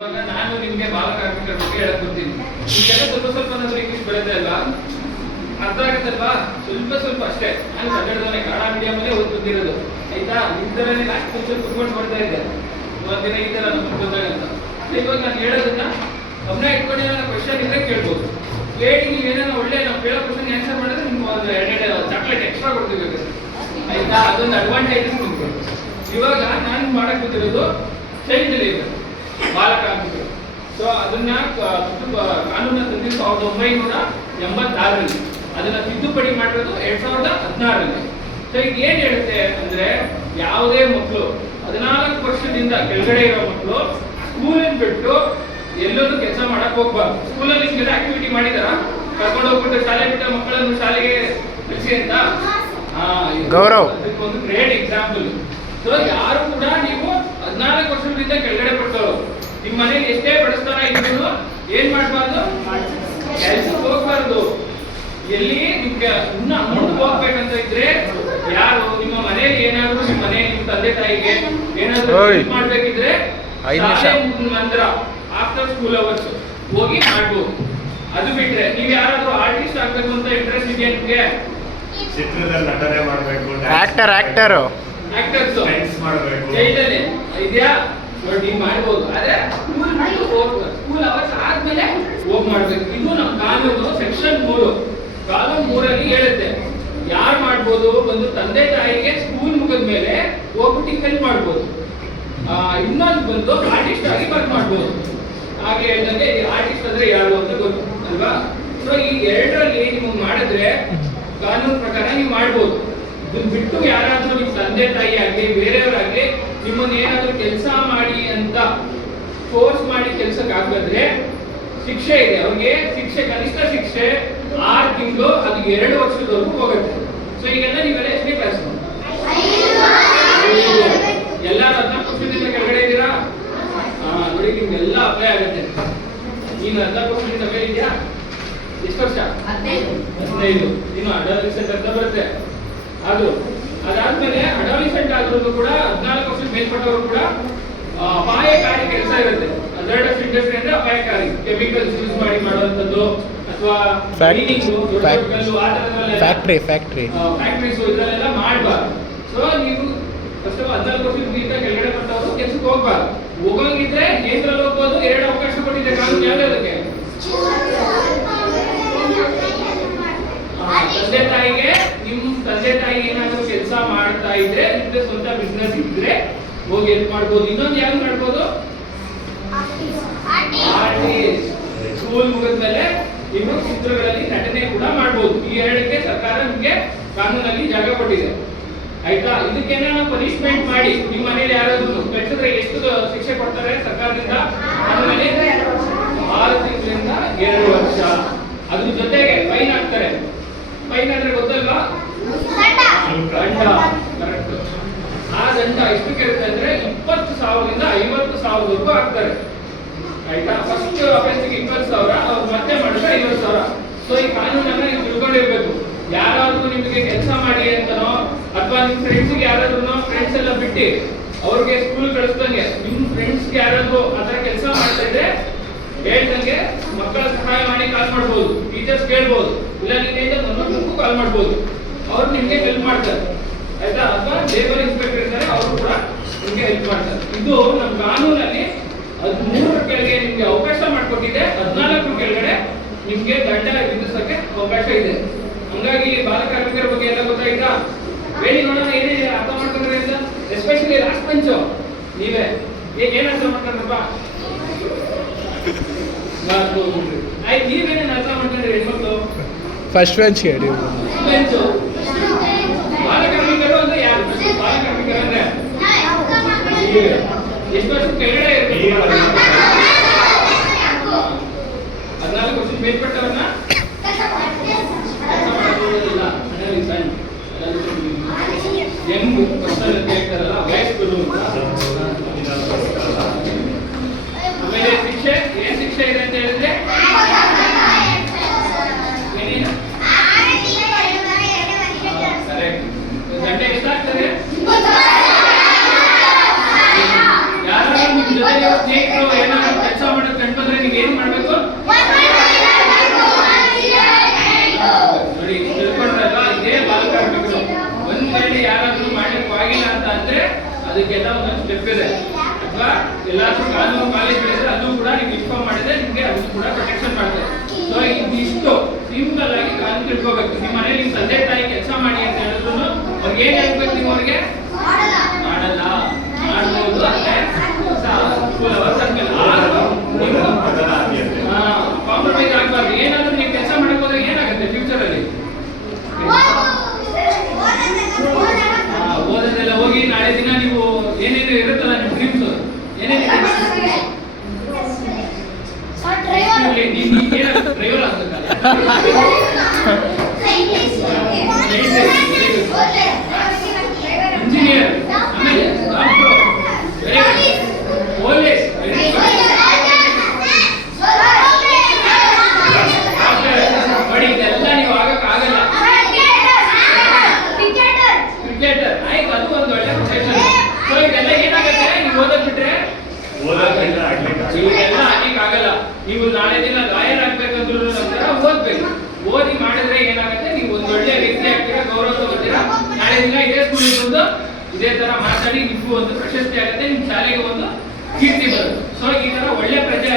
ಇವಾಗ ನಾನು ನಿಮಗೆ ಬಾಲಕಾರ್ಮಿಕರ ಬಗ್ಗೆ ಹೇಳಕ್ ಬರ್ತೀನಿ. ಈಗೆಲ್ಲ ಸ್ವಲ್ಪ ನಮಗೆ ಇಂಗ್ಲಿಷ್ ಬೆಳೆದೇ ಅಲ್ವಾ, ಅರ್ಥ ಆಗುತ್ತಲ್ವಾ? ಸ್ವಲ್ಪ ಅಷ್ಟೇ. ನಾನು ಕನ್ನಡದವನೇ, ಕನ್ನಡ ಮೀಡಿಯಮಲ್ಲೇ ಓದ್ತಿರೋದು ಆಯ್ತಾ. ಇಂಥರನೇ ಲಾಸ್ಟ್ ಪಂಚರ್ ಕುತ್ಕೊಂಡು ಮಾಡ್ತಾ ಇದ್ದೆ ಒಂದಿನ ಈ ತರ ನಮ್ಗೆ ಗೊತ್ತಾಗಂತ. ಇವಾಗ ನಾನು ಹೇಳೋದನ್ನ ಗಮನ ಇಟ್ಕೊಂಡು ಏನಾರ ಕ್ವಶನ್ ಇದ್ರೆ ಕೇಳ್ಬೋದು. ಲೇಟ್ ನೀವು ಏನಾರ ಒಳ್ಳೆ ನಾವು ಕೇಳೋ ಕ್ವಶನ್ ಆನ್ಸರ್ ಮಾಡಿದ್ರೆ ನಿಮ್ಗೆ ಒಂದು ಎರಡೆರಡು ಚಾಕ್ಲೇಟ್ ಎಕ್ಸ್ಟ್ರಾ ಕೊಡ್ತೀವಿ ಆಯ್ತಾ. ಅದೊಂದು ಅಡ್ವಾಂಟೇಜ್ ನಿಮ್ಗೆ. ಇವಾಗ ನಾನು ಮಾಡಕ್ ಗೊತ್ತಿರೋದು ಚೈಲ್ಡ್ ಲೇಬರ್, ಬಾಲಕಾರ್ಮಿಕರು. ಸೊ ಅದನ್ನ ಕಾನೂನ ತಂದಿದ್ದು 1986ರಲ್ಲಿ, ಅದನ್ನ ತಿದ್ದುಪಡಿ ಮಾಡಿರೋದು 2016ರಲ್ಲಿ. ಸೊ ಈಗ ಏನ್ ಹೇಳುತ್ತೆ ಅಂದ್ರೆ, ಯಾವುದೇ ಮಕ್ಕಳು 14 ವರ್ಷದಿಂದ ಕೆಳಗಡೆ ಇರೋ ಮಕ್ಕಳು ಸ್ಕೂಲಲ್ಲಿ ಬಿಟ್ಟು ಎಲ್ಲರೂ ಕೆಲಸ ಮಾಡಕ್ ಹೋಗ್ಬಾರ್ದು. ಸ್ಕೂಲಲ್ಲಿ ನಿಮ್ಗೆಲ್ಲ ಆಕ್ಟಿವಿಟಿ ಮಾಡಿದಾರ, ಕರ್ಕೊಂಡು ಹೋಗ್ಬಿಟ್ಟು ಶಾಲೆ ಬಿಟ್ಟ ಮಕ್ಕಳನ್ನು ಶಾಲೆಗೆ ಕಳಿಸಿ ಅಂತ. ಗೌರವ್ ಒಂದು ಗ್ರೇಟ್ ಎಕ್ಸಾಂಪಲ್. ಸೊ ಯಾರು ಕೂಡ ನೀವು 14 ವರ್ಷದಿಂದ ಕೆಳಗಡೆ ಪಟ್ಟವರು ನಿಮ್ಮ ಮನೇಲಿ ಎಷ್ಟೇ ಬಡಿಸ್ತಾರ ಇದ್ರು ಏನ್ ಮಾಡಬಾರ್ದು, ಕೆಲ್ಸಕ್ಕೆ ಹೋಗ್ಬಾರ್ದು. ಎಲ್ಲಿ ನಿಮ್ಗೆ ಇನ್ನ ಮುಂದೆ ಹೋಗ್ಬೇಕಂತ ಇದ್ರೆ, ಯಾರು ನಿಮ್ಮ ಮನೇಲಿ ಏನಾದ್ರು ನಿಮ್ಮ ಮನೆ ನಿಮ್ಮ ತಂದೆ ತಾಯಿಗೆ ಏನಾದ್ರು ಮಾಡ್ಬೇಕಿದ್ರೆ ನಂತರ ಆಫ್ಟರ್ ಸ್ಕೂಲ್ ಅವರ್ಸ್ ಹೋಗಿ ಮಾಡ್ಬೋದು. ಅದು ಬಿಟ್ರೆ ನೀವ್ ಯಾರಾದ್ರೂ ಆರ್ಟಿಸ್ಟ್ ಆಗ್ಬೇಕು ಅಂತ ಇಂಟ್ರೆಸ್ಟ್ ಇದೆಯಾ ನಿಮ್ಗೆ? ಚಿತ್ರದಲ್ಲಿ ನಟನೆ ಮಾಡಬೇಕು, ಆಕ್ಟರ್ಸ್ ಜೈಲಲ್ಲಿ ಇದೆಯಾ ನೋಡಿ, ನೀವು ಮಾಡ್ಬೋದು. ಆದ್ರೆ ಸ್ಕೂಲ್ ಅವರ್ಸ್ ಆದ್ಮೇಲೆ ಹೋಗಿ ಮಾಡ್ಬೇಕು. ಇದು ನಮ್ಮ ಕಾನೂನು ಸೆಕ್ಷನ್ 3 ಕಾನೂನು 3ರಲ್ಲಿ ಹೇಳುತ್ತೆ ಯಾರು ಮಾಡ್ಬೋದು. ಒಂದು ತಂದೆ ತಾಯಿಗೆ ಸ್ಕೂಲ್ ಮುಗಿದ ಮೇಲೆ ಹೋಗ್ಬಿಟ್ಟು ಹೆಲ್ಪ್ ಮಾಡ್ಬೋದು. ಇನ್ನೊಂದು ಬಂದು ಆರ್ಟಿಸ್ಟ್ ಆಗಿ ವರ್ಕ್ ಮಾಡ್ಬೋದು. ಹಾಗೆ ಹೇಳಿದಂಗೆ ಆರ್ಟಿಸ್ಟ್ ಅಂದ್ರೆ ಯಾರು ಅಂತ ಗೊತ್ತು ಅಲ್ವಾ. ಸೊ ಈ ಎರಡರಲ್ಲಿ ನೀವು ಮಾಡಿದ್ರೆ ಕಾನೂನು ಪ್ರಕಾರ ನೀವು ಮಾಡ್ಬೋದು. ಇದನ್ನ ಬಿಟ್ಟು ಯಾರಾದ್ರೂ ನಿಮ್ಮ ತಂದೆ ತಾಯಿ ಆಗ್ಲಿ ಬೇರೆಯವರಾಗ್ಲಿ ನಿಮ್ಮನ್ನ ಏನಾದ್ರೂ ಕೆಲಸ ಮಾಡಿ ಅಂತ ಫೋರ್ಸ್ ಮಾಡಿ ಕೆಲ್ಸಕ್ಕೆ ಹಾಕಿದ್ರೆ ಶಿಕ್ಷೆ ಇದೆ. ಅವ್ರಿಗೆ ಶಿಕ್ಷೆ, ಕನಿಷ್ಠ ಶಿಕ್ಷೆ 6 ತಿಂಗಳು, ಅದು 2 ವರ್ಷದವರೆಗೂ ಹೋಗುತ್ತೆ. ಸೊ ಈಗೆಲ್ಲ ನೀವೆಲ್ಲ ಎಷ್ಟನೇ ಕ್ಲಾಸ್? ಎಲ್ಲ 14 ವರ್ಷದಿಂದ ಕೆಳಗಡೆ ಇದ್ದೀರಾ? ನೋಡಿ ನಿಮ್ಗೆಲ್ಲ ಅಪ್ಲೈ ಆಗುತ್ತೆ. ನೀನು 14 ವರ್ಷದಿಂದ ಮೇಲೆ ಇದೆಯಾ? ಎಷ್ಟು ವರ್ಷ? 15. ನೀನು ಅಡಾಲಸೆಂಟ್ ಅಂತ ಬರುತ್ತೆ. ಅದಾದ್ಮೇಲೆ ಅಡಾಲಸೆಂಟ್ ಆದ್ರೂ ಕೂಡ 14 ವರ್ಷದ ಮೇಲ್ಪಟ್ಟವರು ಕೂಡ ಅಪಾಯಕಾರಿ ಕೆಲಸ ಇರುತ್ತೆ. ಹಜಾರ್ಡಸ್ ಇಂಡಸ್ಟ್ರಿ ಅಂದ್ರೆ ಅಪಾಯಕಾರಿ, ಕೆಮಿಕಲ್ಸ್ ಯೂಸ್ ಮಾಡಿ ಮಾಡುವಂಥದ್ದು ಅಥವಾ ಫ್ಯಾಕ್ಟ್ರೀಸ್ ಇದರಲ್ಲೆಲ್ಲ ಮಾಡಬಾರ್ದು. ಸೊ ನೀವು ಫಸ್ಟ್ 14 ವರ್ಷದಿಂದ ಕೆಳಗಡೆ ಬಂದವರು ಕೆಲಸಕ್ಕೆ ಹೋಗ್ಬಾರ್ದು. ಹೋಗಂಗಿದ್ರೆ ಏನ್ರಲ್ಲಿ ಹೋಗ್ಬೋದು, 2 ಅವಕಾಶ ಕೊಟ್ಟಿದೆ ಕಾನೂನು. ಯಾವ್ದಕ್ಕೆ? ತಂದೆ ತಾಯಿಗೆ, ನಿಮ್ ತಂದೆ ತಾಯಿ ಏನಾದ್ರು ಕೆಲಸ ಮಾಡ್ತಾ ಇದ್ರೆ, ನಿಮ್ದು ಸ್ವಂತ ಬಿಸ್ನೆಸ್ ಇದ್ರೆ ಹೋಗಿ ಹೆಲ್ಪ್ ಮಾಡ್ಬೋದು. ಇನ್ನೊಂದು ಯಾವ್ದು ಮಾಡ್ಬೋದು? ಸ್ಕೂಲ್ ಮುಗಿದ್ಮೇಲೆ ಇನ್ನು ಚಿತ್ರಗಳಲ್ಲಿ ನಟನೆ ಕೂಡ ಮಾಡ್ಬೋದು. ಈ 2ಕ್ಕೆ ಸರ್ಕಾರ ನಿಮ್ಗೆ ಕಾನೂನಲ್ಲಿ ಜಾಗ ಕೊಟ್ಟಿದೆ ಆಯ್ತಾ. ಇದಕ್ಕೇನ ಪನಿಷ್ಮೆಂಟ್ ಮಾಡಿ ನಿಮ್ಮ ಮನೇಲಿ ಯಾರಾದ್ರೂ ಬೆಳೆಸಿದ್ರೆ ಎಷ್ಟು ಶಿಕ್ಷೆ ಕೊಡ್ತಾರೆ ಸರ್ಕಾರದಿಂದ? ಕಾನೂನಲ್ಲಿ 6 ತಿಂಗಳಿಂದ 2 ವರ್ಷ. ಅದ್ರ ಜೊತೆಗೆ ಫೈನ್ ಹಾಕ್ತಾರೆ. ಫೈನ್ ಅಂದ್ರೆ ಗೊತ್ತಲ್ವಾ? ದಂಡ. ಕರೆಕ್ಟ್. ಆ ದಂಡ ಎಷ್ಟಕ್ಕೆ ಇರುತ್ತೆ ಅಂದ್ರೆ 20,000ದಿಂದ 50,000ವರೆಗೂ ಹಾಕ್ತಾರೆ ಆಯ್ತಾ. ಫಸ್ಟ್ ಅಫೆನ್ಸ್ಗೆ 20,000, ಅವ್ರು ಮತ್ತೆ ಮಾಡಿದ್ರೆ 50,000. ಸೊ ಈ ಕಾನೂನನ್ನ ನೀವು ತಿಳ್ಕೊಂಡಿರ್ಬೇಕು. ಯಾರಾದ್ರೂ ನಿಮಗೆ ಕೆಲಸ ಮಾಡಿ ಅಂತನೋ ಅಥವಾ ನಿಮ್ ಫ್ರೆಂಡ್ಸ್ಗೆ ಯಾರಾದ್ರೂ ಫ್ರೆಂಡ್ಸ್ ಎಲ್ಲ ಬಿಟ್ಟು ಅವ್ರಿಗೆ ಸ್ಕೂಲ್ ಕಳಿಸ್ದಂಗೆ ನಿಮ್ ಫ್ರೆಂಡ್ಸ್ಗೆ ಯಾರಾದ್ರೂ ಆತರ ಕೆಲಸ ಮಾಡ್ತಾ ಇದ್ರೆ ಹೇಳ್ದಂಗೆ ಮಕ್ಕಳ ಸಹಾಯ ಮಾಡಿ ಕಾಲ್ ಮಾಡ್ಬೋದು, ಟೀಚರ್ಸ್ ಕೇಳ್ಬೋದು, ಇಲ್ಲ ನಿಮ್ಗೆ ಕಾಲ್ ಮಾಡ್ಬೋದು. ಅವ್ರು ನಿಮ್ಗೆ ಹೆಲ್ಪ್ ಮಾಡ್ತಾರೆ ಆಯ್ತಾ. ಅಥವಾ ಲೇಬರ್ ಇನ್ಸ್ಪೆಕ್ಟರ್ ಇದ್ದಾರೆ, ಅವರು ಕೂಡ ನಿಮ್ಗೆ ಹೆಲ್ಪ್ ಮಾಡ್ತಾರೆ. ಇದು ನಮ್ಮ ಕಾನೂನಲ್ಲಿ 13 ಕೆಳಗೆ ನಿಮ್ಗೆ ಅವಕಾಶ ಮಾಡಿಕೊಟ್ಟಿದೆ. 14 ಕೆಳಗಡೆ ನಿಮ್ಗೆ ದಂಡ ವಿಧಿಸಕ್ಕೆ ಅವಕಾಶ ಇದೆ. ಹಂಗಾಗಿ ಬಾಲಕಾರ್ಮಿಕರ ಬಗ್ಗೆ ಎಲ್ಲ ಗೊತ್ತಾಯ್ತಾ? ಹೇಳಿ ನೋಡೋಣ, ಏನಿದೆ ಅರ್ಥ ಮಾಡ್ಕೊಂಡ್ರೆ ಅಂತ. ಎಸ್ಪೆಷಲಿ ಲಾಸ್ಟ್ ಬೆಂಚ್ ನೀವೇ ಏನ್ ಅರ್ಥ ಮಾಡ್ಕೊಂಡ್ರಪ್ಪ? ಆಯ್ತು, ನೀವೇನೇನು ಅರ್ಥ ಮಾಡ್ಕೊಂಡ್ರಿ ಹೆಣ್ಮಕ್ಳು? ಫಸ್ಟ್ ಬೆಂಚ್ ಹೇಳಿ. ಬಾಲಕಾರ್ಮಿಕರು ಅಂದ್ರೆ ಯಾರು? ಬಾಲಕಾರ್ಮಿಕರು ಅಂದ್ರೆ ಎಷ್ಟು ವರ್ಷ ಕೆಳಗಡೆ ಇರ್ಬೇಕು? 14 ವರ್ಷದ ಮೇಲ್ಪಟ್ಟವನ್ನ ಹೆಂಗ್ ಪರ್ಸನಲ್ ಅಂತ ಹೇಳ್ತಾರಲ್ಲ, ವಯಸ್ಕರು. ಆಮೇಲೆ ಶಿಕ್ಷೆ, ಏನ್ ಶಿಕ್ಷೆ ಇದೆ ಅಂತ ಹೇಳಿದ್ರೆ ಕರೆಕ್ಟ್. ದಂಡ ಎಷ್ಟಾಗ್ತದೆ? ಕಾಲೇಜ್ಗಳಿದ್ರೆ ಅದು ಕೂಡ ನೀವು ಇನ್ಫಾರ್ಮ್ ಮಾಡಿದ್ರೆ ನಿಮಗೆ ಅದು ಕೂಡ ಪ್ರೊಟೆಕ್ಷನ್ ಮಾಡ್ತಾರೆ. ಸೊ ಇದಿಷ್ಟು ಸಿಂಪಲ್ ಆಗಿ ಕಾನೂನು ತಿಳ್ಕೋಬೇಕು. ನಿಮ್ಮ ಮನೇಲಿ ನಿಮ್ಮ ತಂದೆ ತಾಯಿ ಕೆಲಸ ಮಾಡಿ ಅಂತ ಹೇಳಿದ್ರು ಅವ್ರಿಗೆ ಏನ್ ಹೇಳ್ಬೇಕು? ನೀವು ಅವ್ರಿಗೆ ಮಾಡಲ್ಲ ಮಾಡ್ಬೋದು ಅಂದ್ರೆ ಸ್ಕೂಲ್ ಅವರ್ಸ್ ಆದ್ಮೇಲೆ ಅದರ ಆದ್ಯತೆ. ಕಾಂಪ್ರಮೈಸ್ ಆಗ್ಬಾರ್ದು. ಏನಾದ್ರೂ ನೀವು ಕೆಲಸ ಮಾಡಕ್ ಹೋದ್ರೆ ಏನಾಗುತ್ತೆ ಫ್ಯೂಚರ್ ಅಲ್ಲಿ? ಓದೋದೆಲ್ಲ ಹೋಗಿ ನಾಳೆ ದಿನ ನೀವು ಏನೇನು ಇರುತ್ತಲ್ಲ ನಿಮ್ಮ ಡ್ರೀಮ್ಸ್ ಏನೇನು ಡ್ರೈವರ್ ಇಂಜಿನಿಯರ್, ಆಮೇಲೆ ಪೊಲೀಸ್, ನೋಡಿ ಇದೆಲ್ಲ ನೀವು ಆಗಕ್ಕಾಗಲ್ಲ. ಕ್ರಿಕೆಟರ್ ಆಯ್ತು, ಅದು ಒಂದು ಒಳ್ಳೆ ಪ್ರೊಫೆಷನ್. ಸೊ ಇದೆಲ್ಲ ಏನಾಗುತ್ತೆ? ನೀವು ಓದೋದ್ ಬಿಟ್ರೆ ಓದೋದ್ರಿಂದ ಆಗ್ಲಿಕ್ಕೆ ಇವೆಲ್ಲ ಆಗಲ್ಲ. ನೀವು ನಾಳೆ ದಿನ ಲಾಯರ್ ಆಗ್ಬೇಕಂದ್ರೂ ನಂತರ ಓದ್ಬೇಕು. ಓದಿ ಮಾಡಿದ್ರೆ ಏನಾಗುತ್ತೆ? ನೀವು ಒಂದು ಒಳ್ಳೆ ವ್ಯಕ್ತಿ ಆಗ್ತೀರಾ, ಗೌರವ ತಗೋತೀರಾ. ನಾಳೆ ದಿನ ಇದೇ ಸ್ಕೂಲ್ ಬಂದು ಇದೇ ತರ ಮಾತಾಡಿ ನಿಮ್ಗೂ ಒಂದು ಪ್ರಶಸ್ತಿ ಆಗುತ್ತೆ, ನಿಮ್ ಶಾಲೆಗೆ ಒಂದು ಕೀರ್ತಿ ಬರುತ್ತೆ. ಸೊ ಈ ತರ ಒಳ್ಳೆ ಪ್ರಜೆ